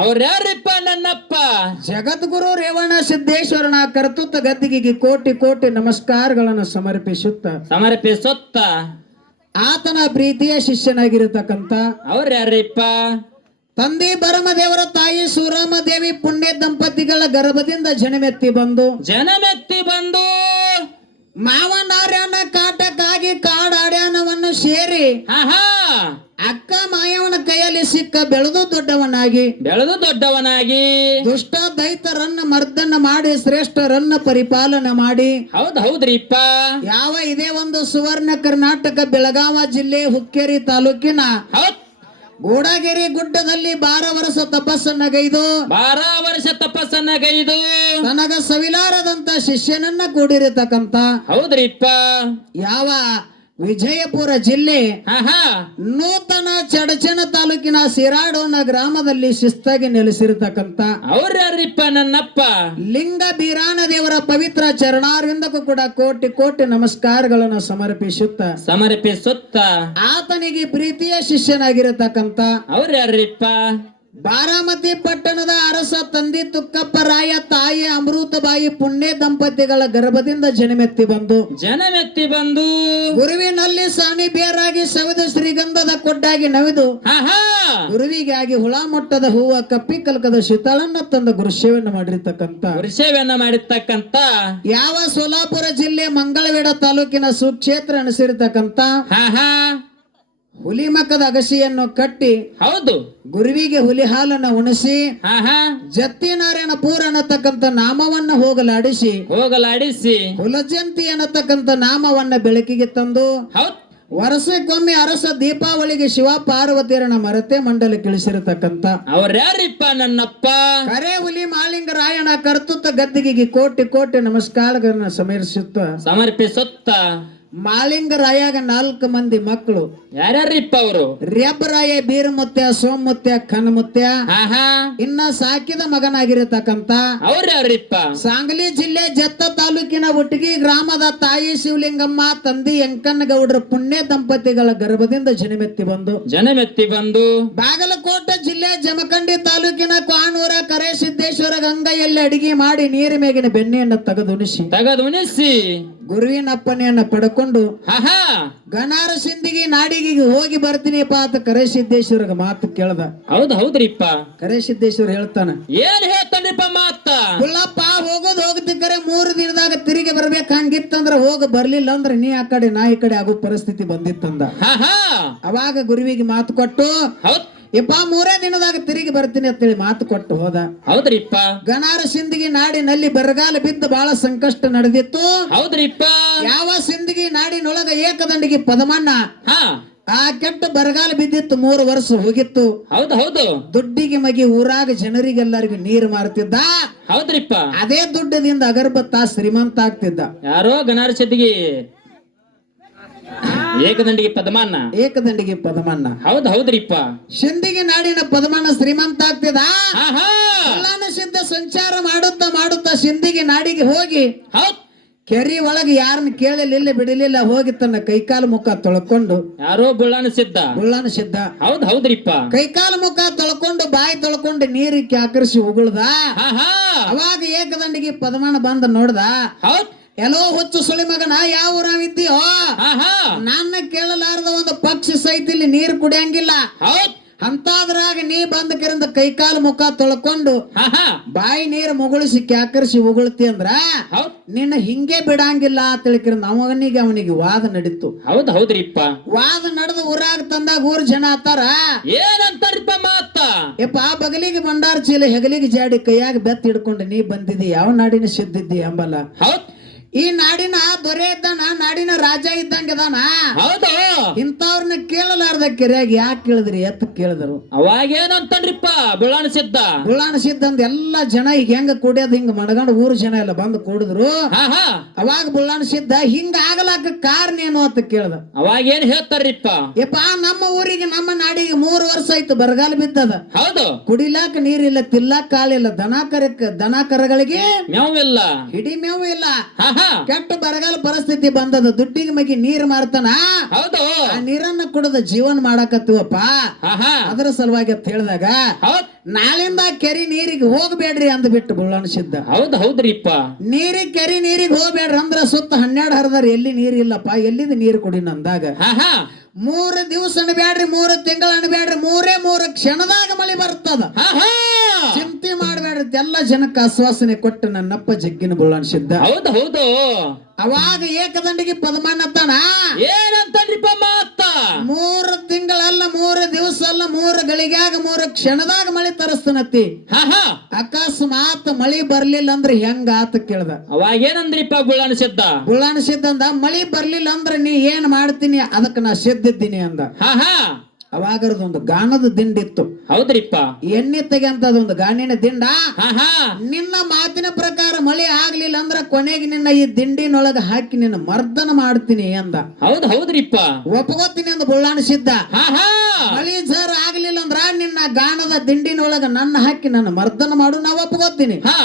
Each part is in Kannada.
ಅವ್ರ್ಯಾರಿಪ್ಪ ನನ್ನಪ್ಪ? ಜಗದ್ಗುರು ರೇವಣ ಸಿದ್ದೇಶ್ವರನ ಕರ್ತೃತ್ವ ಗದ್ದಿಗೆಗೆ ಕೋಟಿ ಕೋಟಿ ನಮಸ್ಕಾರಗಳನ್ನು ಸಮರ್ಪಿಸುತ್ತ ಆತನ ಪ್ರೀತಿಯ ಶಿಷ್ಯನಾಗಿರತಕ್ಕಂತ ಅವ್ರ್ಯಾರಿಪ್ಪ? ತಂದೆ ಭರಮದೇವರ ತಾಯಿ ಸೂರಮ್ಮ ದೇವಿ ಪುಣ್ಯ ದಂಪತಿಗಳ ಗರ್ಭದಿಂದ ಜನಮೆತ್ತಿ ಬಂದು ಮಾವನಾರ್ಯನ ಕಾಟಕ್ಕಾಗಿ ಕಾಡಾಡ್ಯಾನವನ್ನು ಸೇರಿ ಅಕ್ಕ ಮಾಯವನ ಕೈಯಲ್ಲಿ ಸಿಕ್ಕ ಬೆಳೆದು ದೊಡ್ಡವನಾಗಿ ದುಷ್ಟ ದೈತರನ್ನ ಮರ್ದನ ಮಾಡಿ ಶ್ರೇಷ್ಠರನ್ನ ಪರಿಪಾಲನೆ ಮಾಡಿ ಹೌದ್ರಿಪ್ಪ. ಯಾವ ಇದೇ ಒಂದು ಸುವರ್ಣ ಕರ್ನಾಟಕ ಬೆಳಗಾವ ಜಿಲ್ಲೆ ಹುಕ್ಕೇರಿ ತಾಲೂಕಿನ ಗೋಡಾಗೆರೆ ಗುಡ್ಡದಲ್ಲಿ 12 ವರ್ಷ ತಪಸ್ಸನ್ನಗೈದು ತನಗ ಸವಿಲಾರದಂತ ಶಿಷ್ಯನನ್ನ ಕೂಡಿರತಕ್ಕಂತ ಹೌದ್ರಿಪ್ಪ. ಯಾವ ವಿಜಯಪುರ ಜಿಲ್ಲೆ ನೂತನ ಚಡಚನ ತಾಲೂಕಿನ ಸಿರಾಡೋನ ಗ್ರಾಮದಲ್ಲಿ ಶಿಸ್ತಾಗಿ ನೆಲೆಸಿರತಕ್ಕಂತ ಅವ್ರ್ಯಾರಿಪ್ಪ ನನ್ನಪ್ಪ? ಲಿಂಗ ಬೀರಾನ ದೇವರ ಪವಿತ್ರ ಚರಣಾರವಿಂದಕ್ಕೂ ಕೂಡ ಕೋಟಿ ಕೋಟಿ ನಮಸ್ಕಾರಗಳನ್ನು ಸಮರ್ಪಿಸುತ್ತ ಆತನಿಗೆ ಪ್ರೀತಿಯ ಶಿಷ್ಯನಾಗಿರತಕ್ಕಂತ ಅವ್ರ್ಯಾರಿಪ್ಪ? ಬಾರಾಮತಿ ಪಟ್ಟಣದ ಅರಸ ತಂದೆ ತುಕ್ಕಪ್ಪರಾಯ ತಾಯಿ ಅಮೃತಬಾಯಿ ಪುಣ್ಯ ದಂಪತಿಗಳ ಗರ್ಭದಿಂದ ಜನಮೆತ್ತಿ ಬಂದು ಗುರುವಿನಲ್ಲಿ ಸಾನಿಬೇರಾಗಿ ಸವಿದು ಶ್ರೀಗಂಧದ ಕೊಡ್ಡಾಗಿ ನವಿದು ಗುರುವಿಗಾಗಿ ಹುಳ ಮೊಟ್ಟದ ಹೂವ ಕಪ್ಪಿ ಕಲ್ಕದ ಶೀತಳನ್ನ ತಂದ ಗುರುಸೇವೆಯನ್ನು ಮಾಡಿರ್ತಕ್ಕಂತ ಯಾವ ಸೋಲಾಪುರ ಜಿಲ್ಲೆ ಮಂಗಳವೇಡ ತಾಲೂಕಿನ ಸುಕ್ಷೇತ್ರ ಅನಿಸಿರ್ತಕ್ಕಂತ ಹುಲಿಮಕದ ಅಗಸಿಯನ್ನು ಕಟ್ಟಿ ಗುರುವಿಗೆ ಹುಲಿ ಹಾಲನ್ನ ಉಣಿಸಿ ಜತ್ತಿನಾರಾಯಣ ಪೂರ ಅನ್ನತಕ್ಕಂತ ನಾಮವನ್ನ ಹೋಗಲಾಡಿಸಿ ಹುಲಜಂತಿ ಅನ್ನತಕ್ಕಂತ ನಾಮವನ್ನ ಬೆಳಕಿಗೆ ತಂದು ವರ್ಷಕ್ಕೊಮ್ಮೆ ಅರಸ ದೀಪಾವಳಿಗೆ ಶಿವ ಪಾರ್ವತಿಯರನ್ನ ಮರತೆ ಮಂಡಲಕ್ಕೆ ಇಳಿಸಿರತಕ್ಕಂತ ಅವ್ರ್ಯಾರಿಪ್ಪ ನನ್ನಪ್ಪ? ಕರೆ ಹುಲಿ ಮಾಳಿಂಗರಾಯಣ ಕರ್ತೃತ್ವ ಗದ್ದಿಗೆಗೆ ಕೋಟಿ ಕೋಟಿ ನಮಸ್ಕಾರಗಳನ್ನ ಸಮರ್ಪಿಸುತ್ತ ಮಾಳಿಂಗರಾಯಾಗ 4 ಮಂದಿ ಮಕ್ಕಳು. ಯಾರ್ಯಾರಿಪ್ಪ ಅವರು? ರೆಬ್ಬರಾಯ ಬೀರಮುತ್ಯ ಸೋಮುತ್ಯ ಕನಮುತ್ಯ ಇನ್ನ ಸಾಕಿದ ಮಗನಾಗಿರತಕ್ಕಂತ ಅವ್ರ್ಯಾರಿಪ್ಪ? ಸಾಂಗಲಿ ಜಿಲ್ಲೆ ಜತ್ತ ತಾಲೂಕಿನ ಒಟ್ಟಿಗೆ ಗ್ರಾಮದ ತಾಯಿ ಶಿವಲಿಂಗಮ್ಮ ತಂದೆ ಎಂಕನ್ನಗೌಡರ ಪುಣ್ಯ ದಂಪತಿಗಳ ಗರ್ಭದಿಂದ ಜನಮೆತ್ತಿ ಬಂದು ಬಾಗಲಕೋಟೆ ಜಿಲ್ಲೆ ಜಮಖಂಡಿ ತಾಲೂಕಿನ ಕ್ವಾನೂರ ಕರೇಸಿದ್ದೇಶ್ವರ ಗಂಗೆಯಲ್ಲಿ ಅಡಿಗೆ ಮಾಡಿ ನೀರ ಮೇಗಿನ ಬೆಣ್ಣೆಯನ್ನು ತಗದುಣಿಸಿ ಗುರುವಿನ ಅಪ್ಪನೆಯನ್ನ ಪಡ್ಕೊಂಡು ಗಣಾರ ಸಿಂದಿಗೆ ನಾಡಿಗೆ ಹೋಗಿ ಬರ್ತೀನಿಪ್ಪ ಅಂತ ಕರೇಸಿದ್ದೇಶ್ವರ ಮಾತು ಕೇಳ್ದ. ಹೌದ್ರಿಪ್ಪ. ಕರೇಸಿದ್ದೇಶ್ವರ ಹೇಳ್ತಾನ, ಏನ್ ಹೇಳ್ತಾನಿಪ್ಪ ಮಾತ? ಹುಲ್ಲಪ್ಪ ಹೋಗೋದಿಕ್ಕರೆ 3 ದಿನದಾಗ ತಿರುಗಿ ಬರ್ಬೇಕು, ಹಂಗಿತ್ತಂದ್ರ ಬರ್ಲಿಲ್ಲ ಅಂದ್ರೆ ನೀ ಆ ಕಡೆ ನಾ ಈ ಕಡೆ ಆಗೋ ಪರಿಸ್ಥಿತಿ ಬಂದಿತ್ತಂದ. ಅವಾಗ ಗುರುವಿಗೆ ಮಾತು ಕೊಟ್ಟು ಯಪ್ಪ 3 ದಿನದಾಗ ತಿರುಗಿ ಬರ್ತೀನಿ ಅಂತೇಳಿ ಮಾತು ಕೊಟ್ಟು ಹೋದ. ಹೌದ್ರಿಪ್ಪ. ಗಣಾರ ಸಿಂದಗಿ ನಾಡಿನಲ್ಲಿ ಬರಗಾಲ ಬಿದ್ದು ಬಹಳ ಸಂಕಷ್ಟ ನಡೆದಿತ್ತು. ಹೌದ್ರಿಪ್ಪ. ಯಾವ ಸಿಂದಗಿ ನಾಡಿನೊಳಗ ಏಕದಂಡಿಗೆ ಪದಮಣ್ಣ ಆ ಕೆಟ್ಟ ಬರಗಾಲ ಬಿದ್ದಿತ್ತು, 3 ವರ್ಷ ಹೋಗಿತ್ತು. ಹೌದು. ದುಡ್ಡಿಗೆ ಮಗಿ ಊರಾಗ ಜನರಿಗೆಲ್ಲರಿಗೂ ನೀರು ಮಾರುತ್ತಿದ್ದ. ಹೌದ್ರಿಪ್ಪ. ಅದೇ ದುಡ್ಡದಿಂದ ಅಗರ್ಬತ್ತ ಶ್ರೀಮಂತ ಆಗ್ತಿದ್ದ. ಯಾರೋ ಗಣಾರ ಸಿಂದಗಿ ಏಕದಂಡಿಗೆ ಪದಮಣ್ಣ. ಹೌದ್ರಿಪ್ಪ. ಸಿಂದಗಿ ನಾಡಿನ ಪದಮಣ್ಣ ಶ್ರೀಮಂತ ಆಗ್ತಿದ. ಸಿದ್ಧ ಸಂಚಾರ ಮಾಡುತ್ತಾ ಸಿಂದಗಿ ನಾಡಿಗೆ ಹೋಗಿ ಕೆರಿ ಒಳಗೆ ಯಾರನ್ನ ಕೇಳಲಿಲ್ಲ ಬಿಡಲಿಲ್ಲ, ಹೋಗಿ ತನ್ನ ಕೈಕಾಲು ಮುಖ ತೊಳ್ಕೊಂಡು. ಯಾರೋ ಬುಳ್ಳಾನ ಸಿದ್ಧ. ಹೌದ್ರಿಪ್ಪ. ಕೈಕಾಲು ಮುಖ ತೊಳ್ಕೊಂಡು ಬಾಯಿ ತೊಳ್ಕೊಂಡು ನೀರಿಗೆ ಆಕರ್ಷಿ ಉಗುಳ್ದ. ಅವಾಗ ಏಕದಂಡಿಗೆ ಪದಮಣ್ಣ ಬಂದ ನೋಡ್ದ. ಎಲ್ಲೋ ಹುಚ್ಚು ಸುಳಿ ಮಗನ, ಯಾವ ಊರಾವಿದ್ದೀಯೋ? ನನ್ನ ಕೇಳಲಾರದ ಒಂದು ಪಕ್ಷಿ ಸಹಿತ ಇಲ್ಲಿ ನೀರು ಕುಡಿಯಂಗಿಲ್ಲ. ಅಂತಾದ್ರಾಗ ನೀ ಬಂದ ಕರಿಂದ ಕೈಕಾಲು ಮುಖ ತೊಳ್ಕೊಂಡು ಬಾಯಿ ನೀರು ಮುಗುಳಿಸಿ ಕ್ಯಾಕರಿಸಿ ಉಗುಳ್ತಿ ಅಂದ್ರ ನಿನ್ನ ಹಿಂಗೆ ಬಿಡಂಗಿಲ್ಲ ಅಂತ ಹೇಳಿಕಿರಂದ ಅವನಿಗೆ ವಾದ ನಡೀತು. ಹೌದ್ರಿಪ್ಪ. ವಾದ ನಡೆದು ಊರಾಗ ತಂದಾಗ ಊರ್ ಜನ ಆತಾರ ಏನಂತಾರಿಪ್ಪ ಮಾತ? ಯಪ್ಪ ಬಗಲಿಗೆ ಬಂಡಾರ ಚೀಲ ಹೆಗಲಿಗೆ ಜಾಡಿ ಕೈಯಾಗ ಬೆತ್ತ ಹಿಡ್ಕೊಂಡು ನೀ ಬಂದಿದ್ದಿ, ಯಾವ ನಾಡಿನ ಸಿದ್ದಿದ್ದಿ ಅಂಬಲ್ಲ. ಈ ನಾಡಿನ ದೊರೆ ಇದ್ದಾನ, ನಾಡಿನ ರಾಜ ಇದ್ದಂಗದಾನ. ಹೌದು. ಇಂಥವ್ರನ್ನ ಕೇಳಲಾರ್ದ ಕೆರೆಯಾಗ ಯಾಕೆ ಕೇಳಿದ್ರಿ ಎತ್ತ ಕೇಳಿದ್ರು. ಅವಾಗೇನಂತನ್ರಿಪ್ಪ ಬುಳ್ಳಾನ ಸಿದ್ಧ ಅಂದ ಎಲ್ಲಾ ಜನ ಈಗ ಹೆಂಗ ಕೂಡ್ಯದ ಹಿಂಗ ಮಣಗಂಡು ಊರು ಜನ ಎಲ್ಲ ಬಂದು ಕೂಡಿದ್ರು. ಅವಾಗ ಬುಳ್ಳಾನ ಸಿದ್ಧ ಹಿಂಗ ಆಗಲಾಕ ಕಾರಣ ಏನು ಅಂತ ಕೇಳ್ದ. ಅವಾಗೇನ್ ಹೇಳ್ತಾರ್ರಿಪ್ಪ? ಯಪ್ಪ ನಮ್ಮ ಊರಿಗೆ ನಮ್ಮ ನಾಡಿಗೆ 3 ವರ್ಷ ಆಯ್ತು ಬರಗಾಲ ಬಿದ್ದದ. ಹೌದು. ಕುಡಿಲಾಕ ನೀರಿಲ್ಲ, ತಿಲ್ಲಾಕ ಕಾಲಿಲ್ಲ, ದನ ಕರಗಳಿಗೆ ಮೇವಿಲ್ಲ, ಹಿಡಿ ಮೇವು ಇಲ್ಲ. ಹಾ ಕೆಟ್ಟ ಬರಗಾಲ ಪರಿಸ್ಥಿತಿ ಬಂದದ ದುಡ್ಡಿಗೆ ಮಗಿ ನೀರ್ ಮಾರ್ತಾನ ಹೌದು ಆ ನೀರನ್ನ ಕುಡದ ಜೀವನ ಮಾಡಾಕತ್ತೀವಪ್ಪ ಹಾ ಹಾ ಅದರ ಸಲುವಾಗಿ ಅಂತ ಹೇಳಿದಾಗ ಹೌದ್ ನಾಳಿಂದ ಕೆರಿ ನೀರಿಗೆ ಹೋಗ್ಬೇಡ್ರಿ ಅಂದ್ಬಿಟ್ಟು ಬುಳ್ಳಾಣಿಸಿದ್ದ ಹೌದ್ರಿಪ್ಪ ನೀರಿಗೆ ಕೆರಿ ನೀರಿಗೆ ಹೋಗ್ಬೇಡ್ರಿ ಅಂದ್ರ ಸುತ್ತ 12 ಹರಿದಾರ ಎಲ್ಲಿ ನೀರ್ ಇಲ್ಲಪ್ಪ ಎಲ್ಲಿದ ನೀರು ಕುಡಿನ ಅಂದಾಗ ಹಾ ಹಾ 3 ದಿವಸ ಅನ್ಬ್ಯಾಡ್ರಿ 3 ತಿಂಗಳ ಅನ್ಬ್ಯಾಡ್ರಿ 3 ಕ್ಷಣದಾಗ ಮಳಿ ಬರ್ತದ ಹಾ ಹಾ ಚಿಂತೆ ಮಾಡ್ಬೇಡ್ರಿ ಎಲ್ಲ ಜನಕ್ಕೆ ಆಶ್ವಾಸನೆ ಕೊಟ್ಟು ನನ್ನಪ್ಪ ಜಗ್ಗಿನ ಬುಳ್ಳಾಣಿಸಿದ್ದ ಹೌದು ಅವಾಗ ಏಕದಂಡಿಗೆ ಪದಮಾನತ್ತಾನ ಏನಂತನ್ರಿಪ್ಪ ಮಾತ 3 ತಿಂಗಳಲ್ಲ 3 ದಿವಸ ಅಲ್ಲ 3 ಗಳಿಗ್ಯಾಗ 3 ಕ್ಷಣದಾಗ ಮಳಿ ತರಿಸ್ತನತ್ತಿ ಹಾ ಹಾ ಅಕಸ್ಮಾತ್ ಮಳಿ ಬರ್ಲಿಲ್ಲ ಅಂದ್ರೆ ಹೆಂಗ ಆತ ಕೇಳ್ದ ಅವಾಗ ಏನಂದ್ರಿಪ್ಪ ಬುಳ್ಳಾಣಿಸಿದ್ದ ಬುಳ್ಳಾಣಿಸಿದ್ದಂದ ಮಳಿ ಬರ್ಲಿಲ್ಲ ಅಂದ್ರೆ ನೀ ಏನ್ ಮಾಡ್ತೀನಿ ಅದಕ್ಕೆ ನಾ ಸಿದ್ಧಿದ್ದೀನಿ ಅಂದ ಹಾ ಹಾ ಅವಾಗರದೊಂದು ಗಾಣದ ದಿಂಡಿತ್ತು ಹೌದ್ರಿಪ್ಪ ಎಣ್ಣೆ ತೆಗೆಂತದೊಂದು ಗಾಣಿನ ದಿಂಡ ಹಾ ಹಾ ನಿನ್ನ ಮಾತಿನ ಪ್ರಕಾರ ಮಳಿ ಆಗ್ಲಿಲ್ಲ ಅಂದ್ರ ಕೊನೆಗೆ ನಿನ್ನ ಈ ದಿಂಡಿನೊಳಗ ಹಾಕಿ ನಿನ್ನ ಮರ್ದನ ಮಾಡ್ತೀನಿ ಅಂದ ಹೌದ್ರಿಪ್ಪ ಒಪ್ಕೋತೀನಿ ಅಂದ ಬುಳ್ಳಾಣಿಸಿದ್ದ ಹಾ ಹಾ ಮಳಿ ಸರ್ ಆಗ್ಲಿಲ್ಲ ಅಂದ್ರ ನಿನ್ನ ಗಾಣದ ದಿಂಡಿನೊಳಗ ನನ್ನ ಹಾಕಿ ನನ್ನ ಮರ್ದನ ಮಾಡು ನಾ ಒಪ್ಕೋತೀನಿ ಹಾ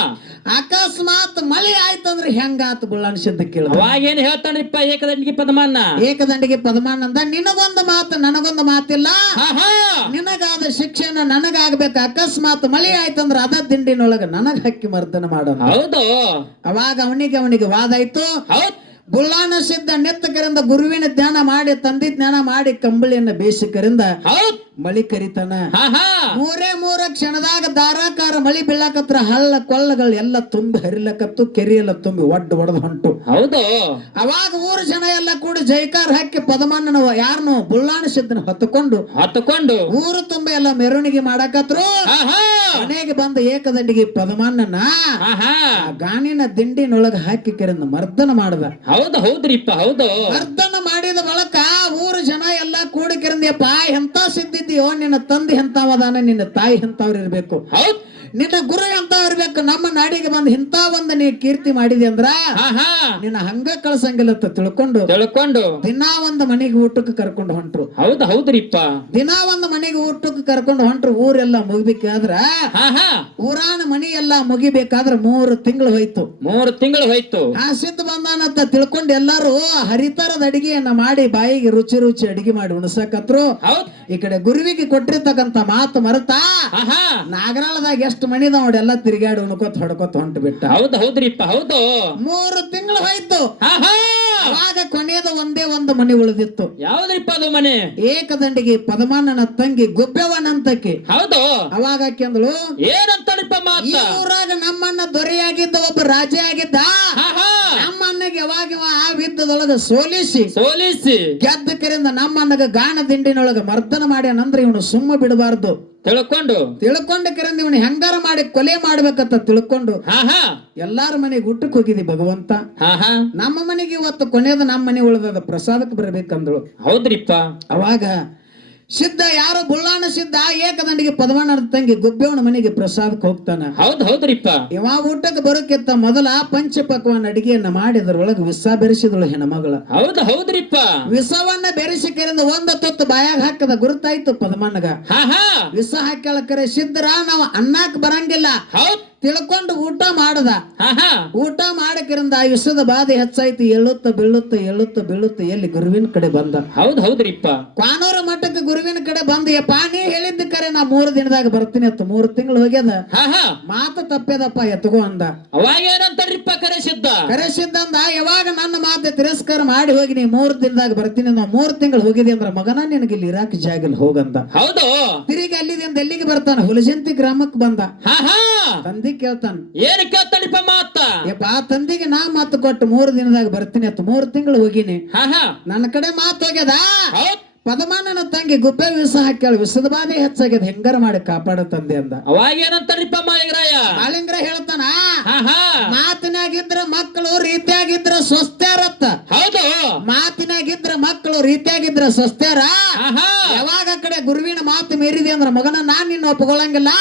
ಅಕಸ್ಮಾತ್ ಮಳಿ ಆಯ್ತಂದ್ರ ಹೆಂಗಾತ ಬುಳ್ಳಾಣಿಸಿದ್ದ ಕೇಳ ಅವಾಗ ಏನ್ ಹೇಳ್ತಾನ್ರಿಪ್ಪ ಏಕದಂಡಿಗೆ ಪದಮಾನ ಏಕದಂಡಿಗೆ ಪದಮಾನ ಅಂದ ನಿನಗೊಂದು ಮಾತು ನನಗೊಂದು ಮಾತಿಲ್ಲ ಹಾ ಹಾ ನಿನಗಾದ ಶಿಕ್ಷಣ ನನಗಾಗ್ಬೇಕು ಅಕಸ್ಮಾತ್ ಮಳಿ ಆಯ್ತಂದ್ರ ಅದ ದಿಂಡಿನೊಳಗ ನನಗ ಹಾಕಿ ಮರ್ದನ ಮಾಡ ಹೌದು ಅವಾಗ ಅವನಿಗೆ ವಾದ ಆಯ್ತು ಹೌದ್ ಬುಳ್ಳಾಣಿಸಿದ್ದ ನೆತ್ತಕರಿಂದ ಗುರುವಿನ ಜ್ಞಾನ ಮಾಡಿ ತಂದೆ ಜ್ಞಾನ ಮಾಡಿ ಕಂಬಳಿಯನ್ನ ಬೇಸಿಕರಿಂದ ಹೌದ್ ಮಳಿ ಕರಿತಾನ ಹಾ ಹಾ 3 ಕ್ಷಣದಾಗ ಧಾರಾಕಾರ ಮಳಿ ಬೀಳಕತ್ರ ಹಳ್ಳ ಕೊಳ್ಳಗಳು ಎಲ್ಲ ತುಂಬಿ ಹರಿಲಕತ್ತು ಕೆರೆ ಎಲ್ಲ ತುಂಬಿ ಒಡೆದು ಹೊಂಟು ಹೌದು ಅವಾಗ ಊರು ಜನ ಎಲ್ಲ ಕೂಡಿ ಜೈಕಾರ ಹಾಕಿ ಪದಮಾನನ ಯಾರನ್ನು ಬುಳ್ಳಾಣಿಸಿದ್ದನ ಹೊತ್ತುಕೊಂಡು ಊರು ತುಂಬ ಎಲ್ಲ ಮೆರವಣಿಗೆ ಮಾಡಕತ್ರು ಹಾ ಹಾ ಮನೆಗೆ ಬಂದ ಏಕದಂಡಿಗೆ ಪದಮಾನನ ಹಾ ಹಾ ಆ ಗಾಣಿನ ದಿಂಡಿನೊಳಗ ಹಾಕಿ ಕೆರೆಂದ ಮರ್ದನ ಮಾಡದ ಹೌದ್ರಿಪ್ಪ ಹೌದು ಮರ್ದನ ಮಾಡಿದ ಬಳಕ ಊರು ಜನ ಎಲ್ಲ ಕೂಡಿ ಕೆರೆಂದ್ಯಪ್ಪ ಎಂತ ಸಿದ್ಧಿದ್ಯೋ ನಿನ್ನ ತಂದೆ ಎಂತಾವದಾನ ನಿನ್ನ ತಾಯಿ ಎಂತವ್ರು ಇರ್ಬೇಕು ಹೌದ್ ನಿನ್ನ ಗುರು ಅಂತ ಇರ್ಬೇಕು ನಮ್ಮ ನಾಡಿಗೆ ಬಂದು ಇಂತ ಒಂದು ನೀ ಕೀರ್ತಿ ಮಾಡಿದೆ ಅಂದ್ರ ಹಾ ಹಾ ನಿನ್ನ ಹಂಗ ಕಳ್ಸಂಗಿಲ್ಲ ಅಂತ ತಿಳ್ಕೊಂಡು ದಿನಾ ಒಂದು ಮನೆಗೆ ಊಟಕ್ಕೆ ಕರ್ಕೊಂಡು ಹೊಂಟ್ರು ಹೌದ್ರಿಪ್ಪ ದಿನಾ ಒಂದು ಮನೆಗೆ ಊಟಕ್ಕೆ ಕರ್ಕೊಂಡು ಹೊಂಟ್ರು ಊರೆಲ್ಲ ಮುಗಿಬೇಕಾದ್ರ ಹಾ ಹಾ ಊರಾನ ಮನಿ ಎಲ್ಲಾ ಮುಗಿಬೇಕಾದ್ರ 3 ತಿಂಗಳು ಹೋಯ್ತು 3 ತಿಂಗಳು ಹೋಯ್ತು ಆ ಸಿದ್ಧ ಬಂದಾನಂತ ತಿಳ್ಕೊಂಡು ಎಲ್ಲಾರು ಹರಿತರದ ಅಡಿಗೆಯನ್ನ ಮಾಡಿ ಬಾಯಿಗೆ ರುಚಿ ಅಡಿಗೆ ಮಾಡಿ ಉಣಸಕತ್ರು ಹೌದ್ ಈ ಕಡೆ ಗುರುವಿಗೆ ಕೊಟ್ಟಿರ್ತಕ್ಕಂತ ಮಾತು ಮರೆತಾ ಹಾ ಹಾ ನಾಗರಾಳದಾಗ ಎಷ್ಟು ಮಣಿದ ನೋಡೆಲ್ಲ ತಿರುಗಾಡಿ ಉಣ್ಕೋತ ಹೊಡ್ಕೋತ ಹೊಂಟು ಬಿಟ್ಟ ಹೌದ್ರಿಪ್ಪ ಹೌದು 3 ತಿಂಗಳು ಹೋಯ್ತು ಹಾ ಹಾ ಅವಾಗ ಕೊನೆಯದ ಒಂದೇ ಒಂದು ಮನೆ ಉಳಿದಿತ್ತು ಯಾವ್ದ್ರಿಪ್ಪ ಅದು ಮನೆ ಏಕದಂಡಿಗೆ ಪದಮಾನನ ತಂಗಿ ಗುಬ್ಬವ್ವನಂತಕ್ಕೆ ಹೌದು ಅವಾಗ ಆಕೆಂದಳು ಏನಂತಾರಿಪ್ಪ ಮಾತ ಈ ಊರಾಗ ನಮ್ಮನ್ನ ದೊರೆಯಾಗಿದ್ದ ಒಬ್ಬ ರಾಜ ಆಗಿದ್ದ ಹಾ ಹಾ ನಮ್ಮನ್ನಗೆ ಯಾವಾಗ ಆ ಯುದ್ಧದೊಳಗ ಸೋಲಿಸಿ ಗೆದ್ದ ಕರಿಂದ ನಮ್ಮನ್ನಗ ಗಾಣ ದಿಂಡಿನೊಳಗ ಮರ್ದನ ಮಾಡ್ಯಾನಂದ್ರೆ ಇವನು ಸುಮ್ಮ ಬಿಡಬಾರ್ದು ತಿಳ್ಕೊಂಡ ಕರಿಂದ ಇವನು ಹೆಂಗಾರ ಮಾಡಿ ಕೊಲೆ ಮಾಡ್ಬೇಕಂತ ತಿಳ್ಕೊಂಡು ಹಾ ಹಾ ಎಲ್ಲಾರ ಮನೆಗೆ ಊಟಕ್ಕೆ ಹೋಗಿದಿ ಭಗವಂತ ಹಾ ಹಾ ನಮ್ಮ ಮನೆಗೆ ಇವತ್ತು ಕೊನೆಯದ ನಮ್ಮ ಮನೆ ಉಳಿದ ಪ್ರಸಾದಕ್ಕೆ ಬರ್ಬೇಕಂದಳು ಹೌದ್ರಿಪ್ಪ ಅವಾಗ ಸಿದ್ಧ ಯಾರು ಬುಳ್ಳಾಣ ಸಿದ್ಧ ಏಕದಂಡಿಗೆ ಪದಮಾನನ ತಂಗಿ ಗುಬ್ಬೆವನ ಮನೆಗೆ ಪ್ರಸಾದಕ್ಕೆ ಹೋಗ್ತಾನ ಹೌದ್ರಿಪ್ಪ ಇವ ಊಟಕ್ಕೆ ಬರೋಕ್ಕಿಂತ ಮೊದಲ ಪಂಚಪಕ್ವಾನ ಅಡಿಗೆಯನ್ನ ಮಾಡಿದ್ರೊಳಗೆ ವಿಷ ಬೆರೆಸಿದಳು ಹೆಣ್ಮಗಳ ಹೌದ್ರಿಪ್ಪ ವಿಷವನ್ನ ಬೆರೆಸಿ ಕರಿಂದ ಒಂದು ತುತ್ತು ಬಾಯಾಗ ಹಾಕದ ಗುರುತಾಯ್ತು ಪದಮಾನಗ ವಿಷ ಹಾಕಲಕ್ಕರೆ ಸಿದ್ಧರ ನಾವು ಅನ್ನಕ್ ಬರಂಗಿಲ್ಲ ತಿಳ್ಕೊಂಡು ಊಟ ಮಾಡದ ಊಟ ಮಾಡಕರಿಂದ ಆ ವಿಷದ ಬಾಧೆ ಹೆಚ್ಚಾಯ್ತು ಎಳ್ಳುತ್ತ ಎಲ್ಲಿ ಗುರುವಿನ ಕಡೆ ಬಂದ ಹೌದ್ರಿಪ್ಪ ಕ್ವಾನೂರ ಮಠಕ್ಕೆ ಗುರುವಿನ ಕಡೆ ಬಂದು ಯಪ್ಪ ನೀ ಹೇಳಿದ್ದ ಕರೆ ನಾ 3 ದಿನದಾಗ ಬರ್ತೀನಿ ಅತ್ತ 3 ತಿಂಗಳು ಹೋಗ್ಯದ ಮಾತು ತಪ್ಪೇದಪ್ಪ ಎತ್ಕೋ ಅಂದ ಅವಾಗ ಏನಂತಾರ್ರಿಪ್ಪ ಕರೆ ಸಿದ್ಧ ಅಂದ ಯಾವಾಗ ನನ್ನ ಮಾತು ತಿರಸ್ಕಾರ ಮಾಡಿ ಹೋಗಿ ನೀ 3 ದಿನದಾಗ ಬರ್ತೀನಿ ನಾವು 3 ತಿಂಗಳು ಹೋಗಿದೆ ಅಂದ್ರ ಮಗನ ನಿನಗೆ ಇಲ್ಲಿ ಇರಾಕ್ ಜಾಗಲ್ ಹೋಗಂದ ತಿರುಗಿ ಅಲ್ಲಿದಿಂದ ಎಲ್ಲಿಗೆ ಬರ್ತಾನ ಹುಲಜಂತಿ ಗ್ರಾಮಕ್ಕೆ ಬಂದ ತಂದಿ ಕೇಳ್ತಾನ ಏನ್ ಕೇಳ್ತಾನಿಪ್ಪ ಮಾತ ಯಪ್ಪ ತಂದಿಗೆ ನಾ ಮಾತು ಕೊಟ್ಟು 3 ದಿನದಾಗ ಬರ್ತೀನಿ ಅತ್ತ 3 ತಿಂಗಳು ಹೋಗಿನಿ ನನ್ನ ಕಡೆ ಮಾತು ಹೋಗ್ಯದ ಪದಮಾನನ ತಂಗಿ ಗುಬ್ಬೆ ವಿಷ ಹಾಕ್ಯಾಳ ವಿಷದ ಬಾಧೆ ಹೆಚ್ಚಾಗ್ಯದ ಹೆಂಗಾರ ಮಾಡಿ ಕಾಪಾಡ ತಂದೆ ಅಂದ ಅವಾಗ ಏನಂತಾರಿಪ್ಪ ಮಾಳಿಂಗ್ರ ಹೇಳ್ತಾನ ಮಾತಿನಾಗಿದ್ರ ಮಕ್ಕಳು ರೀತಿಯಾಗಿದ್ರ ಸ್ವಸ್ಥರತ್ತ ಮಾತಿನಾಗಿದ್ರ ಮಕ್ಕಳು ರೀತಿಯಾಗಿದ್ರ ಸ್ವಸ್ಥರ ಯಾವಾಗ ಕಡೆ ಗುರುವಿನ ಮಾತು ಮೀರಿದೆ ಅಂದ್ರ ಮಗನ ನಾನ್ ನಿನ್ನ ಒಪ್ಕೊಳ್ಳಂಗಿಲ್ಲ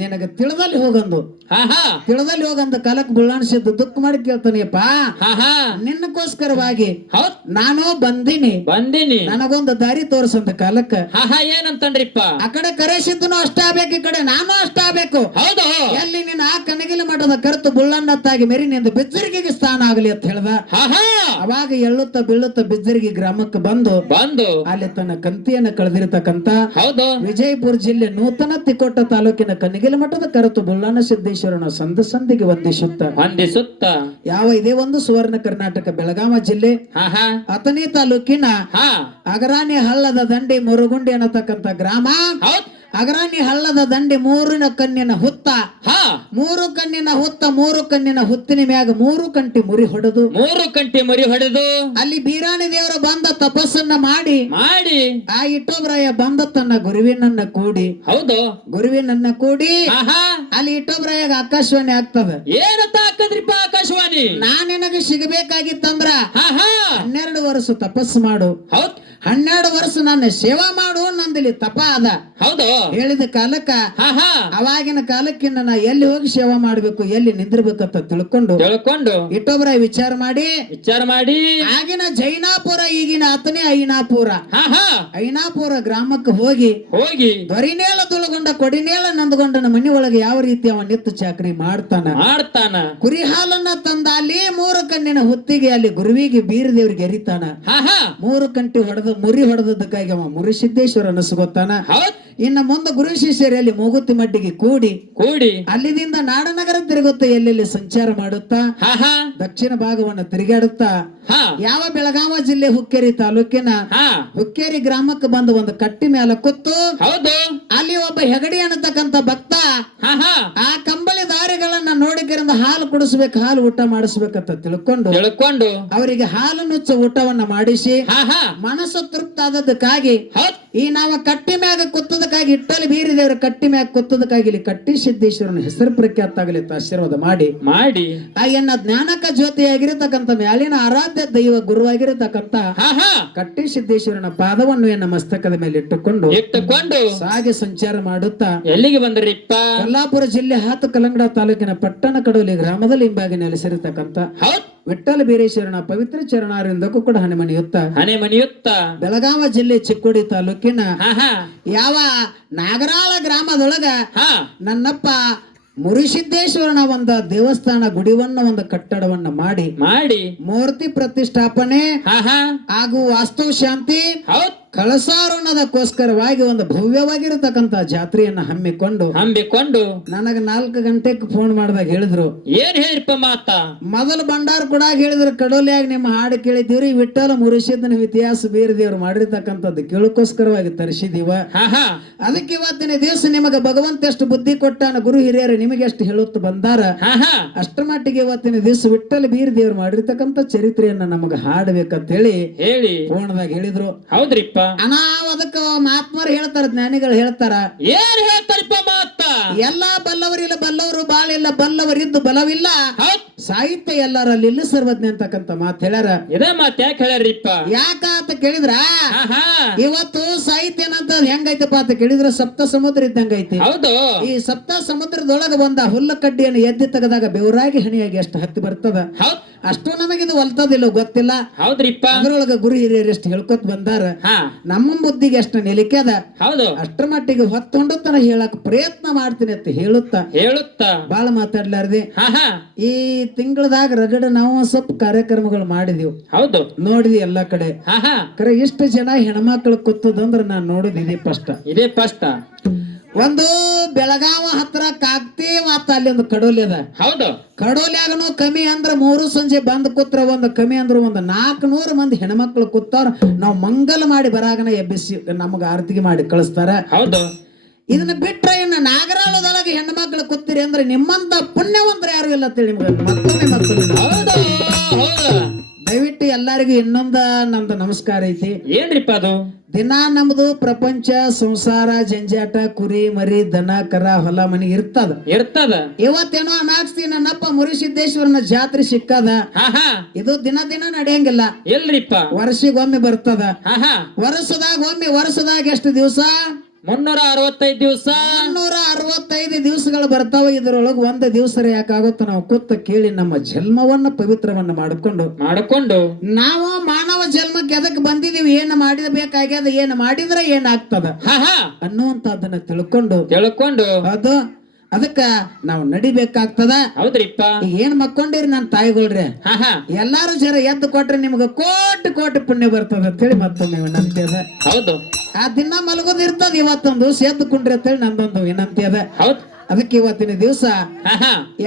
ನಿನಗ ತಿಳಿದಲ್ಲಿ ಹೋಗಂದು ಹಾ ಹಾ ತಿಳಿದಲ್ಲಿ ಹೋಗಂದ ಕಾಲಕ್ ಬುಳ್ಳಾಣಿಸಿದ್ದು ದುಃಖ ಮಾಡಿ ಕೇಳ್ತಾನೆಯಪ್ಪ ಹಾ ಹಾ ನಿನ್ನಕ್ಕೋಸ್ಕರವಾಗಿ ಹೌದ್ ನಾನು ಬಂದೀನಿ ಬಂದೀನಿ ನನಗೊಂದು ದಾರಿ ತೋರ್ಸಂತ ಕಾಲಕ್ಕ ಹಾ ಹಾ ಏನಂತನ್ರಿಪ್ಪ ಆ ಕಡೆ ಕರೆಸಿದ್ದನು ಅಷ್ಟ ಆಗ್ಬೇಕು ಈ ಕಡೆ ನಾನು ಅಷ್ಟ ಆಗ್ಬೇಕು ಹೌದು ಎಲ್ಲಿ ನಿನ್ನ ಆ ಕನಗಿಲ ಮಠದ ಕರೆತು ಬುಳ್ಳಣ್ಣತ್ತಾಗಿ ಮೆರಿ ನಿಂದು ಬಿಜ್ಜರಿಗೆಗೆ ಸ್ಥಾನ ಆಗಲಿ ಅಂತ ಹೇಳ್ದ ಹಾ ಹಾ ಅವಾಗ ಎಳ್ಳುತ್ತ ಬೀಳುತ್ತ ಬಿಜ್ಜರಿಗಿ ಗ್ರಾಮಕ್ಕೆ ಬಂದು ಬಂದು ಅಲ್ಲಿ ತನ್ನ ಕಂತಿಯನ್ನ ಕಳೆದಿರತಕ್ಕಂತ ಹೌದು ವಿಜಯಪುರ ಜಿಲ್ಲೆ ನೂತನ ತಿಕೋಟ ತಾಲೂಕಿನ ಕನಗಿಲ ಮಠದ ಕರೆತು ಬುಳ್ಳಣ್ಣ ಸಿದ್ದೇಶ್ವರನ ಸಂದಿಗೆ ವಂದಿಸುತ್ತ ವಂದಿಸುತ್ತ ಯಾವ ಇದೇ ಒಂದು ಸುವರ್ಣ ಕರ್ನಾಟಕ ಬೆಳಗಾವ ಜಿಲ್ಲೆ ಹಾ ಹಾ ಅಥಣಿ ತಾಲೂಕಿನ ಹಾ ಅಗರಾಣಿ ಹಳ್ಳದ ದಂಡಿ ಮುರುಗುಂಡಿ ಅನ್ನತಕ್ಕಂತ ಗ್ರಾಮ ಹೌದ್ ಅಗರಾಣಿ ಹಳ್ಳದ ದಂಡಿ ಮೂರಿನ ಕಣ್ಣಿನ ಹುತ್ತ ಹಾ ಮೂರು ಕಣ್ಣಿನ ಹುತ್ತ ಮೂರು ಕಣ್ಣಿನ ಹುತ್ತಿನ ಮ್ಯಾಗ ಮೂರು ಕಂಟಿ ಮುರಿ ಹೊಡೆದು 3 ಗಂಟೆ ಮರಿ ಹೊಡೆದು ಅಲ್ಲಿ ಬೀರಾಣಿ ದೇವರ ಬಂದ ತಪಸ್ಸನ್ನ ಮಾಡಿ ಮಾಡಿ ಆ ಇಟ್ಟೊಬ್ರಾಯ ಬಂದ ತನ್ನ ಗುರುವಿನನ್ನ ಕೂಡಿ ಹೌದು ಗುರುವಿನನ್ನ ಕೂಡಿ ಹಾ ಹಾ ಅಲ್ಲಿ ಇಟ್ಟೊಬ್ರಾಯಾಗ ಆಕಾಶವಾಣಿ ಆಗ್ತದ ಏನಂತ ಹಾಕದ್ರಿಪ್ಪ ಆಕಾಶವಾಣಿ ನಾನ್ ನಿನಗೆ ಸಿಗಬೇಕಾಗಿತ್ತಂದ್ರ ಹಾ ಹಾ 12 ವರ್ಷ ತಪಸ್ಸು ಮಾಡು ಹೌದ್ 12 ವರ್ಷ ನನ್ನ ಸೇವಾ ಮಾಡು ನಂದಿಲ್ಲಿ ತಪ ಅದ ಹೌದು ಹೇಳಿದ ಕಾಲಕ್ಕ ಹಾ ಹಾ ಅವಾಗಿನ ಕಾಲಕ್ಕಿನ್ನ ನಾ ಎಲ್ಲಿ ಹೋಗಿ ಸೇವಾ ಮಾಡ್ಬೇಕು ಎಲ್ಲಿ ನಿಂದಿರ್ಬೇಕಂತ ತಿಳ್ಕೊಂಡು ತಿಳ್ಕೊಂಡು ಇಟ್ಟೊಬ್ರ ವಿಚಾರ ಮಾಡಿ ಆಗಿನ ಜೈನಾಪುರ ಈಗಿನ ಅಥಣಿ ಐನಾಪುರ ಹಾ ಹಾ ಐನಾಪುರ ಗ್ರಾಮಕ್ಕೆ ಹೋಗಿ ಹೋಗಿ ದೊರಿನೇಳ ತುಳುಗೊಂಡ ಕೊಡಿನೇಳ ನಂದಗೊಂಡನ ಮನಿ ಒಳಗೆ ಯಾವ ರೀತಿ ಅವ ನಿತ್ತು ಚಾಕ್ರಿ ಮಾಡ್ತಾನ ಕುರಿ ಹಾಲನ್ನ ತಂದ ಅಲ್ಲಿ 3 ಕಣ್ಣಿನ ಹುತ್ತಿಗೆ ಅಲ್ಲಿ ಗುರುವಿಗೆ ಬೀರ ದೇವ್ರಿಗೆ ಎರಿತಾನ ಹಾ ಹಾ 3 ಕಂಟಿ ಮುರಿ ಹೊಡೆದಕ್ಕಾಗಿ ಅವ ಮುರಿ ಸಿದ್ದೇಶ್ವರ ಅನಸ್ಕೊತಾನ ಹೌದ್ ಇನ್ನ ಮುಂದೆ ಗುರು ಶಿಷ್ಯರಲ್ಲಿ ಮೂಗುತಿ ಮಡ್ಡಿಗೆ ಕೂಡಿ ಅಲ್ಲಿದಿಂದ ನಾಡನಗರ ತಿರುಗುತ್ತಾ ಎಲ್ಲೆಲ್ಲಿ ಸಂಚಾರ ಮಾಡುತ್ತಾ ಹಾ ಹಾ ದಕ್ಷಿಣ ಭಾಗವನ್ನು ತಿರುಗಾಡುತ್ತಾ ಹಾ ಯಾವ ಬೆಳಗಾವ ಜಿಲ್ಲೆ ಹುಕ್ಕೇರಿ ತಾಲೂಕಿನ ಹಾ ಹುಕ್ಕೇರಿ ಗ್ರಾಮಕ್ಕೆ ಬಂದು ಒಂದು ಕಟ್ಟಿ ಮೇಲೆ ಕೂತು ಹೌದು ಅಲ್ಲಿ ಒಬ್ಬ ಹೆಗಡಿ ಅನ್ನತಕ್ಕಂತ ಭಕ್ತ ಹಾ ಹಾ ಆ ಕಂಬಳಿ ದಾರಿಗಳನ್ನ ನೋಡಿಕರಿಂದ ಹಾಲು ಕುಡಿಸ್ಬೇಕು ಹಾಲು ಊಟ ಮಾಡಿಸ್ಬೇಕಂತ ತಿಳ್ಕೊಂಡು ಅವರಿಗೆ ಹಾಲು ನುಚ್ಚ ಊಟವನ್ನ ಮಾಡಿಸಿ ಹಾ ಹಾ ಮನಸ್ಸು ತೃಪ್ತ ಆದದಕ್ಕಾಗಿ ಹೌದ್ ಈ ನಾವು ಕಟ್ಟಿ ಮ್ಯಾಗ ಕುತ್ತದಕ್ಕಾಗಿ ಇಟ್ಟಲ್ಲಿ ಬೀರಿ ದೇವರ ಕಟ್ಟಿ ಮ್ಯಾಗ ಕುತ್ತದಕ್ಕಾಗಿ ಇಲ್ಲಿ ಕಟ್ಟಿ ಸಿದ್ದೇಶ್ವರನ ಹೆಸರು ಪ್ರಖ್ಯಾತ ಆಗಲಿ ಅಂತ ಆಶೀರ್ವಾದ ಮಾಡಿ ಆ ಎನ್ನ ಜ್ಞಾನಕ ಜ್ಯೋತಿಯಾಗಿರತಕ್ಕಂತ ಮ್ಯಾಲಿನ ಆರಾಧ್ಯ ದೈವ ಗುರುವಾಗಿರತಕ್ಕಂತ ಹಾ ಹಾ ಕಟ್ಟಿ ಸಿದ್ದೇಶ್ವರನ ಪಾದವನ್ನು ಎನ್ನ ಮಸ್ತಕದ ಮೇಲೆ ಇಟ್ಟುಕೊಂಡು ಸಾಗಿ ಸಂಚಾರ ಮಾಡುತ್ತಾ ಎಲ್ಲಿಗೆ ಬಂದ್ರಿಪ್ಪ ಕೊಲ್ಲಾಪುರ ಜಿಲ್ಲೆ ಹಾತು ಕಲಂಗಡ ತಾಲೂಕಿನ ಪಟ್ಟಣ ಕಡೋಲಿ ಗ್ರಾಮದಲ್ಲಿ ಹಿಂಬಾಗಿ ನೆಲೆಸಿರತಕ್ಕಂತ ವಿಠ್ಠಲ ಬೀರೇಶ್ವರನ ಪವಿತ್ರ ಚರಣಾರಿಂದಕ್ಕೂ ಕೂಡ ಹಣೆ ಮನೆಯುತ್ತ ಬೆಳಗಾವ ಜಿಲ್ಲೆ ಚಿಕ್ಕೋಡಿ ತಾಲೂಕಿನ ಯಾವ ನಾಗರಾಳ ಗ್ರಾಮದೊಳಗ ನನ್ನಪ್ಪ ಮುರಿಸಿದ್ದೇಶ್ವರನ ಒಂದು ದೇವಸ್ಥಾನ ಗುಡಿವನ್ನ ಒಂದು ಕಟ್ಟಡವನ್ನ ಮಾಡಿ ಮೂರ್ತಿ ಪ್ರತಿಷ್ಠಾಪನೆ ಹಾಗೂ ವಾಸ್ತು ಶಾಂತಿ ಕಳಸಾರೋಣದಕ್ಕೋಸ್ಕರವಾಗಿ ಒಂದು ಭವ್ಯವಾಗಿರತಕ್ಕಂತ ಜಾತ್ರೆಯನ್ನ ಹಮ್ಮಿಕೊಂಡು ನನಗ 4 ಗಂಟೆಗೆ ಫೋನ್ ಮಾಡಿದಾಗ ಹೇಳಿದ್ರು ಏನ್ ಹೇಳಿಪ್ಪ ಮಾತ ಮೊದಲು ಭಂಡಾರ ಕೂಡ ಹೇಳಿದ್ರು ಕಡೋಲಿಯಾಗಿ ನಿಮ್ಮ ಹಾಡು ಕೇಳಿದ್ದೀವ್ರಿ ವಿಠ್ಠಲ ಮುರಿಸಿದ್ದನ ಇತಿಹಾಸ ಬೇರೆ ದೇವ್ರು ಮಾಡಿರ್ತಕ್ಕಂಥದ್ದು ಕೇಳಕೋಸ್ಕರವಾಗಿ ತರಿಸಿದೀವ ಅದಕ್ಕೆ ಇವತ್ತಿನ ದಿವಸ ನಿಮಗೆ ಭಗವಂತ ಎಷ್ಟು ಬುದ್ಧಿ ಕೊಟ್ಟಾನ ಗುರು ಹಿರಿಯರು ನಿಮಗೆ ಎಷ್ಟು ಹೇಳುತ್ತ ಬಂದಾರ ಅಷ್ಟರ ಮಟ್ಟಿಗೆ ಇವತ್ತಿನ ದಿವಸ ವಿಠ್ಠಲ ಬೀರ್ ದೇವ್ರು ಮಾಡಿರ್ತಕ್ಕಂಥ ಚರಿತ್ರೆಯನ್ನ ನಮಗ ಹಾಡ್ಬೇಕಂತ ಹೇಳಿ ಫೋನ್ದಾಗ ಹೇಳಿದ್ರು ಹೌದ್ರಿಪ್ಪ ಅದಕ್ಕ ಮಹಾತ್ಮರು ಹೇಳ್ತಾರ ಜ್ಞಾನಿಗಳು ಹೇಳ್ತಾರ ಏನ್ ಹೇಳ್ತಾರಪ್ಪ ಮಾತ ಎಲ್ಲಾ ಬಲ್ಲವರಿಲ್ಲ ಬಲ್ಲವರು ಬಾಳಿಲ್ಲ ಬಲ್ಲವರಿದ್ದು ಬಲವಿಲ್ಲ ಸಾಹಿತ್ಯ ಎಲ್ಲರಲ್ಲಿ ಇಲ್ಲ ಸರ್ವಜ್ಞ ಅಂತಕ್ಕಂತ ಮಾತು ಹೇಳ್ಯಾರ ಇದೇ ಮಾತು ಯಾಕೆ ಹೇಳ್ಯಾರಿಪ್ಪ ಯಾಕ ಅಂತ ಕೇಳಿದ್ರ ಇವತ್ತು ಸಾಹಿತ್ಯ ಏನಂತ ಹೆಂಗೈತಪ್ಪ ಅಂತ ಕೇಳಿದ್ರ ಸಪ್ತ ಸಮುದ್ರ ಇದ್ದಂಗೈತಿ ಹೌದು ಈ ಸಪ್ತ ಸಮುದ್ರದೊಳಗ ಬಂದ ಹುಲ್ಲ ಕಡ್ಡಿಯನ್ನು ಎದ್ದಿ ತೆಗೆದಾಗ ಬೆವರಾಗಿ ಹಣಿಯಾಗಿ ಎಷ್ಟು ಹತ್ತಿ ಬರ್ತದ ಅಷ್ಟು ನಮಗಿದು ಒಲ್ತದಿಲ್ಲ ಗೊತ್ತಿಲ್ಲ ಹೌದ್ರಿಪ್ಪ ಅದ್ರೊಳಗ ಗುರು ಹಿರಿಯರು ಎಷ್ಟು ಹೇಳ್ಕೊತ ಬಂದಾರ ನಮ್ಮ ಬುದ್ಧಿಗೆ ಎಷ್ಟು ನೆಲಿಕೆ ಅದ ಅಷ್ಟರ ಮಟ್ಟಿಗೆ ಹೊತ್ತೊಂಡತನ ಹೇಳಕ್ ಪ್ರಯತ್ನ ಮಾಡ್ತೀನಿ ಅಂತ ಹೇಳುತ್ತಾ ಬಾಳ ಮಾತಾಡ್ಲಾರ್ದೆ ಈ ತಿಂಗಳದಾಗ ರಗಡ ನಾವು ಸ್ವಲ್ಪ ಕಾರ್ಯಕ್ರಮಗಳು ಮಾಡಿದೀವಿ ಹೌದು ನೋಡಿದಿ ಎಲ್ಲಾ ಕಡೆ ಕರೆ ಇಷ್ಟು ಜನ ಹೆಣ್ಮಕ್ಳು ಕೂತದಂದ್ರ ನಾನ್ ನೋಡಿದ್ ಇದೇ ಫಸ್ಟ್ ಒಂದು ಬೆಳಗಾವ ಹತ್ರ ಕಾಕ್ತಿ ಮತ್ತ ಅಲ್ಲಿ ಒಂದು ಕಡೋಲಿ ಅದ ಹೌದು ಕಡೋಲಿಯಾಗನು ಕಮ್ಮಿ ಅಂದ್ರ 3 ಸಂಜೆ ಬಂದ್ ಕೂತ್ರ ಒಂದು ಕಮ್ಮಿ ಅಂದ್ರ ಒಂದು 400 ಮಂದಿ ಹೆಣ್ಮಕ್ಳು ಕೂತಾರ ನಾವು ಮಂಗಲ ಮಾಡಿ ಬರಾಗನ ಎಬ್ಬಿಸಿ ನಮಗ ಆರತಿಗೆ ಮಾಡಿ ಕಳಿಸ್ತಾರ ಹೌದು ಇದನ್ನ ಬಿಟ್ರೆ ಇನ್ನು ನಾಗರಾಳದೊಳಗೆ ಹೆಣ್ಮಕ್ಳು ಕೂತಿರಿ ಅಂದ್ರೆ ನಿಮ್ಮಂತ ಪುಣ್ಯವಂತರ ಯಾರು ಇಲ್ಲ ಅಂತೇಳಿ ನಿಮ್ಗೆ ಮತ್ತೊಮ್ಮೆ ದಯವಿಟ್ಟು ಎಲ್ಲರಿಗೂ ಇನ್ನೊಂದ ನಂದು ನಮಸ್ಕಾರ ಐತಿ ಏನ್ರಿಪ್ಪ ಅದು ದಿನಾ ನಮ್ದು ಪ್ರಪಂಚ ಸಂಸಾರ ಜಂಜಾಟ ಕುರಿ ಮರಿ ದನ ಕರ ಹೊಲ ಮನಿ ಇರ್ತದ ಇವತ್ತೇನೋ ಅನಾಕ್ಸ್ತಿ ನನ್ನಪ್ಪ ಮುರಿಸಿದ್ದೇಶ್ವರನ ಜಾತ್ರೆ ಸಿಕ್ಕದ ಇದು ದಿನ ನಡೆಯಂಗಿಲ್ಲ ಎಲ್ರಿಪ್ಪ ವರ್ಷಿಗೊಮ್ಮೆ ಬರ್ತದ ವರ್ಷದಾಗ ಎಷ್ಟು ದಿವಸ 365 ದಿವಸ 365 ದಿವಸಗಳು ಬರ್ತಾವ. ಇದರೊಳಗೆ ಒಂದು ದಿವಸ ಯಾಕಾಗುತ್ತ ನಾವು ಕೂತ ಕೇಳಿ ನಮ್ಮ ಜನ್ಮವನ್ನ ಪವಿತ್ರವನ್ನ ಮಾಡಿಕೊಂಡು ನಾವು ಮಾನವ ಜನ್ಮಕ್ಕೆ ಎದಕ್ ಬಂದಿದೀವಿ, ಏನು ಮಾಡಿದಬೇಕಾಗ್ಯದ, ಏನು ಮಾಡಿದ್ರೆ ಏನಾಗ್ತದ ಹಾ ಹಾ ಅನ್ನುವಂತದನ್ನ ತಿಳ್ಕೊಂಡು ಅದು ಅದಕ್ಕ ನಾವು ನಡಿಬೇಕಾಗ್ತದ. ಹೌದ್ರಿಪ್ಪ. ಈಗ ಏನ್ ಮಕ್ಕೊಂಡಿರಿ ನನ್ನ ತಾಯಿಗಳ್ರಿ, ಹಾ ಹಾ ಎಲ್ಲಾರು ಜರ ಎದ್ದು ಕೊಟ್ರೆ ನಿಮ್ಗ ಕೋಟಿ ಕೋಟಿ ಪುಣ್ಯ ಬರ್ತದ ಅಂತೇಳಿ ಮತ್ತೊಮ್ಮೆ ವಿನಂತಿ ಅದ. ಹೌದು, ಆ ದಿನ ಮಲಗೋದಿರ್ತದ, ಇವತ್ತೊಂದು ಎದ್ದು ಕುಂಡ್ರಿ ಅಂತೇಳಿ ನಂದೊಂದು ವಿನಂತಿ ಅದ. ಹೌದು. ಅದಕ್ಕೆ ಇವತ್ತಿನ ದಿವಸ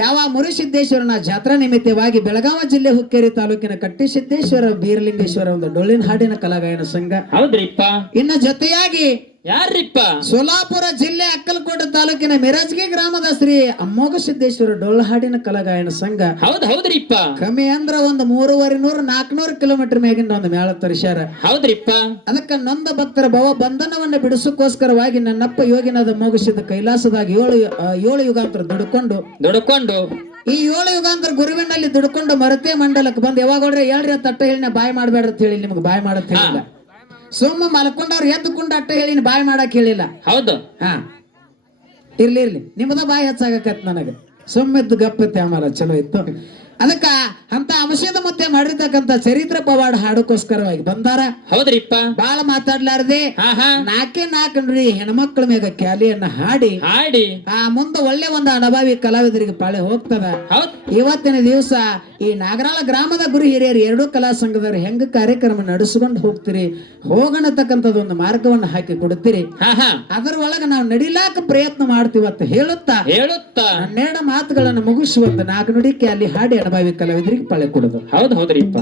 ಯಾವ ಮುರುಸಿದ್ದೇಶ್ವರನ ಜಾತ್ರಾ ನಿಮಿತ್ತವಾಗಿ ಬೆಳಗಾವಿ ಜಿಲ್ಲೆ ಹುಕ್ಕೇರಿ ತಾಲೂಕಿನ ಕಟ್ಟಿಸಿದ್ದೇಶ್ವರ ಬೀರಲಿಂಗೇಶ್ವರ ಒಂದು ಡೊಳ್ಳಿನ ಹಾಡಿನ ಕಲಾಗಾಯನ ಸಂಘ. ಹೌದ್ರಿಪ್ಪ. ಇನ್ನು ಜೊತೆಯಾಗಿ ಯಾರಿಪ್ಪ? ಸೋಲಾಪುರ ಜಿಲ್ಲೆ ಅಕ್ಕಲಕೋಟೆ ತಾಲೂಕಿನ ಮಿರಜ್ಗಿ ಗ್ರಾಮದ ಶ್ರೀ ಅಮ್ಮೋಘ ಸಿದ್ದೇಶ್ವರ ಡೊಳ್ಳು ಹಾಡಿನ ಕಲಾಗಾಯನ ಸಂಘ. ಹೌದ್ರಿಪ್ಪ. ಕಮ್ಮಿ ಅಂದ್ರ ಒಂದು 300-400 ಕಿಲೋಮೀಟರ್ ಮೇಗಿಂದ ಒಂದು ಮೇಳ ತರಿಸ್ಯಾರ. ಹೌದ್ರಿಪ್ಪ. ಅದಕ್ಕ ನೊಂದ ಭಕ್ತರ ಭವ ಬಂಧನವನ್ನ ಬಿಡಿಸೋಕೋಸ್ಕರವಾಗಿ ನನ್ನಪ್ಪ ಯೋಗಿನಾದ ಮೋಗಿಸಿದ ಕೈಲಾಸದಾಗ ಏಳು ಯುಗಾಂತರ ದುಡುಕೊಂಡು ಈ 7 ಯುಗಾಂತರ ಗುರುವಿನಲ್ಲಿ ದುಡ್ಕೊಂಡು ಮರತೆ ಮಂಡಲಕ್ಕೆ ಬಂದು ಯಾವಾಗ ಹೊಡ್ರೆ ಹೇಳ್ರಿ ಅಂತ ಅಟ್ಟ ಹೇಳಿ ಬಾಯ್ ಮಾಡ್ಬೇಡ್ರಿ ಅಂತ ಹೇಳಿ ನಿಮ್ಗೆ ಬಾಯ್ ಮಾಡತ್ ಹೇಳಿಲ್ಲ. ಸೋಮ ಮಲ್ಕೊಂಡವ್ರು ಎದ್ದುಕೊಂಡು ಅಟ್ಟ ಹೇಳಿ ಬಾಯ್ ಮಾಡಕ್ ಹೇಳಿಲ್ಲ. ಹೌದು. ಹಾ ಇರ್ಲಿ ನಿಮ್ಮದ ಬಾಯಿ ಹೆಚ್ಚಾಗಕತ್ ನನಗೆ. ಸೊಮ್ಮೆದ್ದು ಗಪ್ಪತ್ತೆ ಆಮೇಲೆ ಚಲೋ ಇತ್ತು. ಅದಕ್ಕ ಅಂತ ಅಂಶದ ಮತ್ತೆ ಮಾಡಿರ್ತಕ್ಕಂತ ಚರಿತ್ರ ಪವಾಡ ಹಾಡೋಕೋಸ್ಕರವಾಗಿ ಬಂದಾರ. ಹೌದ್ರಿಪ್ಪ. ಬಾಳ ಮಾತಾಡ್ಲಾರ್ದೆ 4 ನುಡಿ ಹೆಣ್ಮಕ್ಳ ಮೇಗ ಕ್ಯಾಲಿಯನ್ನ ಹಾಡಿ ಆ ಮುಂದೆ ಒಳ್ಳೆ ಒಂದು ಅನುಭವಿ ಕಲಾವಿದರಿಗೆ ಪಾಳೆ ಹೋಗ್ತದ. ಇವತ್ತಿನ ದಿವಸ ಈ ನಾಗರಾಳ ಗ್ರಾಮದ ಗುರು ಹಿರಿಯರು 2 ಕಲಾ ಸಂಘದವರು ಹೆಂಗ ಕಾರ್ಯಕ್ರಮ ನಡೆಸ್ಕೊಂಡು ಹೋಗ್ತೀರಿ, ಹೋಗಣತಕ್ಕಂಥದ್ದು ಒಂದು ಮಾರ್ಗವನ್ನು ಹಾಕಿ ಕೊಡ್ತೀರಿ. ಅದರ ಒಳಗೆ ನಾವು ನಡಿಲಾಕ ಪ್ರಯತ್ನ ಮಾಡ್ತೀವತ್ತ ಹೇಳುತ್ತಾ 12 ಮಾತುಗಳನ್ನು ಮುಗಿಸುವಂತ 4 ನುಡಿ ಕ್ಯಾಲಿ ಹಾಡಿ ಅನುಭವಿ ಕಲಾವಿದರಿಗೆ ಪಾಳೆ ಕೊಡುದು. ಹೌದ್ರಿಪ್ಪ.